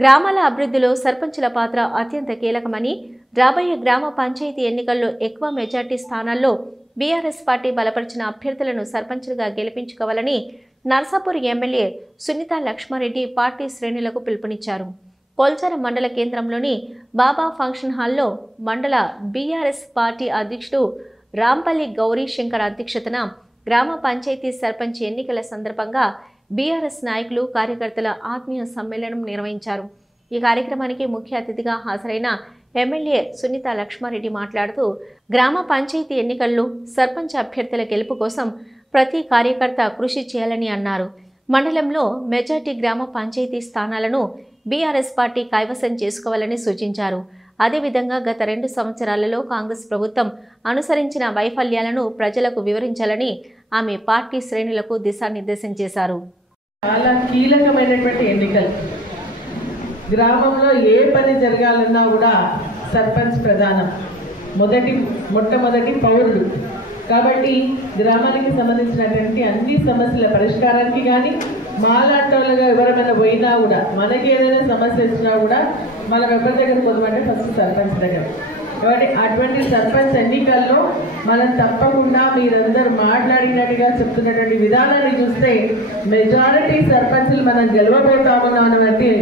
గ్రామాల అభివృద్ధిలో సర్పంచుల పాత్ర అత్యంత కీలకమని, రాబోయే గ్రామ పంచాయతీ ఎన్నికల్లో ఎక్కువ మెజార్టీ స్థానాల్లో బీఆర్ఎస్ పార్టీ బలపరిచిన అభ్యర్థులను సర్పంచులుగా గెలిపించుకోవాలని నర్సాపూర్ ఎమ్మెల్యే సునీత లక్ష్మారెడ్డి పార్టీ శ్రేణులకు పిలుపునిచ్చారు. కొల్చార మండల కేంద్రంలోని బాబా ఫంక్షన్ హాల్లో మండల బీఆర్ఎస్ పార్టీ అధ్యక్షుడు రాంపల్లి గౌరీ శంకర్ అధ్యక్షతన గ్రామ పంచాయతీ సర్పంచ్ ఎన్నికల సందర్భంగా బీఆర్ఎస్ నాయకులు కార్యకర్తల ఆత్మీయ సమ్మేళనం నిర్వహించారు. ఈ కార్యక్రమానికి ముఖ్య అతిథిగా హాజరైన ఎమ్మెల్యే సునీత లక్ష్మారెడ్డి మాట్లాడుతూ, గ్రామ పంచాయతీ ఎన్నికల్లో సర్పంచ్ అభ్యర్థుల గెలుపు కోసం ప్రతి కార్యకర్త కృషి చేయాలని అన్నారు. మండలంలో మెజార్టీ గ్రామ పంచాయతీ స్థానాలను బీఆర్ఎస్ పార్టీ కైవసం చేసుకోవాలని సూచించారు. అదేవిధంగా గత 2 సంవత్సరాలలో కాంగ్రెస్ ప్రభుత్వం అనుసరించిన వైఫల్యాలను ప్రజలకు వివరించాలని ఆమె పార్టీ శ్రేణులకు దిశానిర్దేశం చేశారు. చాలా కీలకమైనటువంటి ఎన్నికలు. గ్రామంలో ఏ పని జరగాలన్నా కూడా సర్పంచ్ ప్రధానం, మొట్టమొదటి పౌరుడు. కాబట్టి గ్రామానికి సంబంధించినటువంటి అన్ని సమస్యల పరిష్కారానికి కానీ మాలాంటోళ్ళగా ఎవరైనా పోయినా కూడా, మనకి ఏదైనా సమస్య వచ్చినా కూడా మనం ఎవరి దగ్గర పోదామంటే ఫస్ట్ సర్పంచ్ దగ్గర. కాబట్టి అటువంటి సర్పంచ్ ఎన్నికల్లో మనం తప్పకుండా మీరందరూ మాట్లాడినట్టుగా చెప్తున్నటువంటి విధానాన్ని చూస్తే మెజారిటీ సర్పంచ్లు మనం గెలవబోతామన్నా అన్నది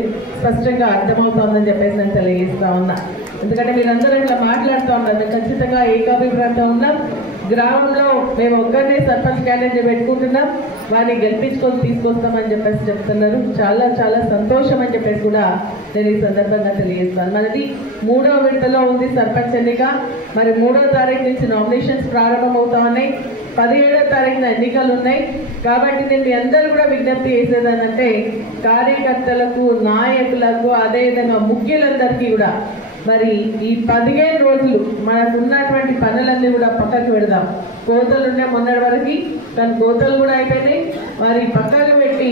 స్పష్టంగా అర్థమవుతోందని చెప్పేసి నేను తెలియజేస్తా ఉన్నా. ఎందుకంటే మీరందరూ ఇట్లా మాట్లాడుతూ ఉన్నారు, మేము ఖచ్చితంగా ఏకాభిప్రాయంతో ఉన్నాం. గ్రామంలో మేము ఒక్కరినే సర్పంచ్ క్యాండిడేట్ పెట్టుకుంటున్నాం, వారిని గెలిపించుకొని తీసుకొస్తామని చెప్పేసి చెప్తున్నారు. చాలా చాలా సంతోషం అని చెప్పేసి కూడా నేను ఈ సందర్భంగా తెలియజేస్తాను. మనది 3వ విడతలో ఉంది సర్పంచ్ ఎన్నిక. మరి 3వ తారీఖు నుంచి నామినేషన్స్ ప్రారంభమవుతా ఉన్నాయి, 17వ తారీఖున ఎన్నికలు ఉన్నాయి. కాబట్టి నేను మీ అందరూ కూడా విజ్ఞప్తి చేసేదానంటే కార్యకర్తలకు, నాయకులకు, అదేవిధంగా ముఖ్యులందరికీ కూడా మరి ఈ 15 రోజులు మనకు ఉన్నటువంటి పనులన్నీ కూడా పక్కకు పెడదాం. కోతలు ఉండే మొన్నటి వరకు, కానీ కోతలు కూడా అయిపోయినాయి. మరి పక్కకు పెట్టి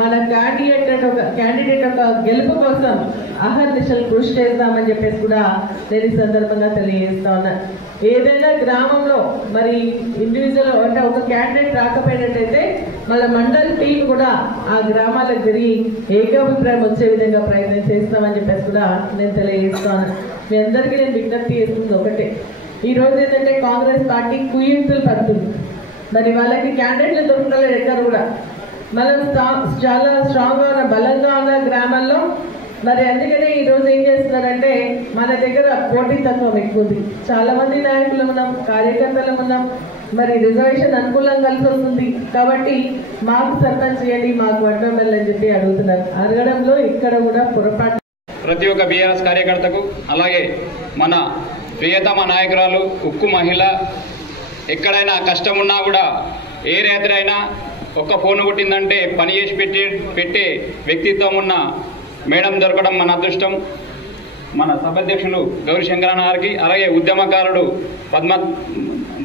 మన క్యాండిడేట్ ఒక గెలుపు కోసం అహర్నిశలు కృషి చేద్దామని చెప్పేసి కూడా నేను ఈ సందర్భంగా తెలియజేస్తా ఉన్నాను. ఏదైనా గ్రామంలో మరి ఇండివిజువల్ అంటే ఒక క్యాండిడేట్ రాకపోయినట్టయితే మన మండల్ టీం కూడా ఆ గ్రామాలకు తిరిగి ఏకాభిప్రాయం వచ్చే విధంగా ప్రయత్నం చేస్తామని చెప్పేసి కూడా నేను తెలియజేస్తాను. మీ అందరికీ నేను విజ్ఞప్తి చేస్తుంది ఒకటే, ఈరోజు ఏంటంటే కాంగ్రెస్ పార్టీ కుయుక్తులు పడుతుంది. మరి వాళ్ళకి క్యాండిడేట్లు దొరకలేదు ఎక్కడ కూడా. మనం చాలా స్ట్రాంగ్గా ఉన్న, బలంగా ఉన్న గ్రామాల్లో మరి అందుకనే ఈరోజు ఏం చేస్తున్నారంటే మన దగ్గర పోటీతత్వం ఎక్కువ ఉంది. చాలా మంది నాయకులు ఉన్నాం, కార్యకర్తలు ఉన్నాం. మరి రిజర్వేషన్ అనుకూలంగా కలిసి వస్తుంది కాబట్టి మాకు సర్పంచ్ చేయండి, మాకు వడ్డోళ్ళు అని చెప్పి అడుగుతున్నారు. అడగడంలో ఇక్కడ కూడా పొరపాటు. ప్రతి ఒక్క బీఆర్ఎస్ కార్యకర్తకు, అలాగే మన ప్రియతమ నాయకురాలు, ఉక్కు మహిళ, ఎక్కడైనా కష్టం ఉన్నా కూడా ఏ రాత్రి అయినా ఒక్క ఫోన్ కొట్టిందంటే పని చేసి పెట్టే వ్యక్తిత్వం ఉన్న మేడం దొరకడం మన అదృష్టం. మన సభాధ్యక్షులు గౌరీ శంకరన్న గారికి, అలాగే ఉద్యమకారుడు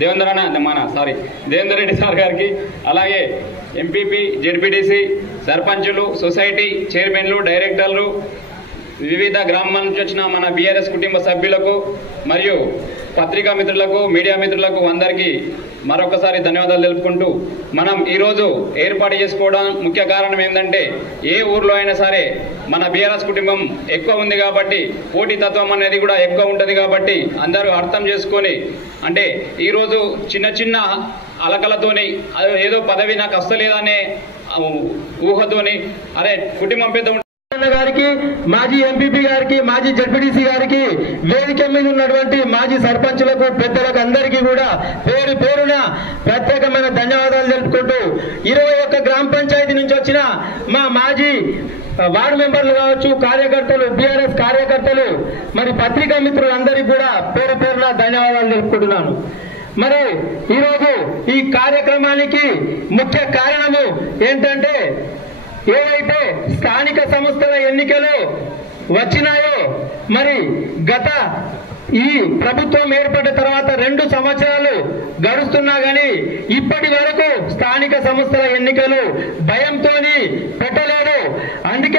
దేవేందర్ రెడ్డి సార్ గారికి, అలాగే ఎంపీపీ, జెడ్పీటీసీ, సర్పంచులు, సొసైటీ చైర్మన్లు, డైరెక్టర్లు, వివిధ గ్రామాల నుంచి వచ్చిన మన బీఆర్ఎస్ కుటుంబ సభ్యులకు మరియు పత్రికా మిత్రులకు, మీడియా మిత్రులకు అందరికీ మరొకసారి ధన్యవాదాలు తెలుపుకుంటూ, మనం ఈరోజు ఏర్పాటు చేసుకోవడం ముఖ్య కారణం ఏంటంటే ఏ ఊర్లో అయినా సరే మన బీఆర్ఎస్ కుటుంబం ఎక్కువ ఉంది కాబట్టి పోటీతత్వం అనేది కూడా ఎక్కువ ఉంటుంది. కాబట్టి అందరూ అర్థం చేసుకొని, అంటే ఈరోజు చిన్న చిన్న అలకలతోని ఏదో పదవి నాకు వస్తలేదనే ఊహతోని అరే కుటుంబం పెద్ద గారికి, మాజీ ఎంపీపీ గారికి, మాజీ జడ్పీటీసీ గారికి, వేదిక మీద ఉన్నటువంటి మాజీ సర్పంచులకు, పెద్దలకు అందరికీ కూడా పేరు పేరున ప్రత్యేకమైన ధన్యవాదాలు తెలుపుకుంటూ, 21 గ్రామ పంచాయతీ నుంచి వచ్చిన మా మాజీ వార్డు మెంబర్లు కావచ్చు, కార్యకర్తలు, బీఆర్ఎస్ కార్యకర్తలు, మరి పత్రికా మిత్రులందరికీ కూడా పేరు పేరున ధన్యవాదాలు తెలుపుకుంటున్నాను. మరి ఈరోజు ఈ కార్యక్రమానికి ముఖ్య కారణము ఏంటంటే, ఏవైతే స్థానిక సంస్థల ఎన్నికలు వచ్చినాయో, మరి గత ఈ ప్రభుత్వం ఏర్పడిన తర్వాత 2 సంవత్సరాలు గడుస్తున్నా గానీ ఇప్పటి వరకు స్థానిక సంస్థల ఎన్నికలు భయంతోని పెట్టలేదు. అందుకే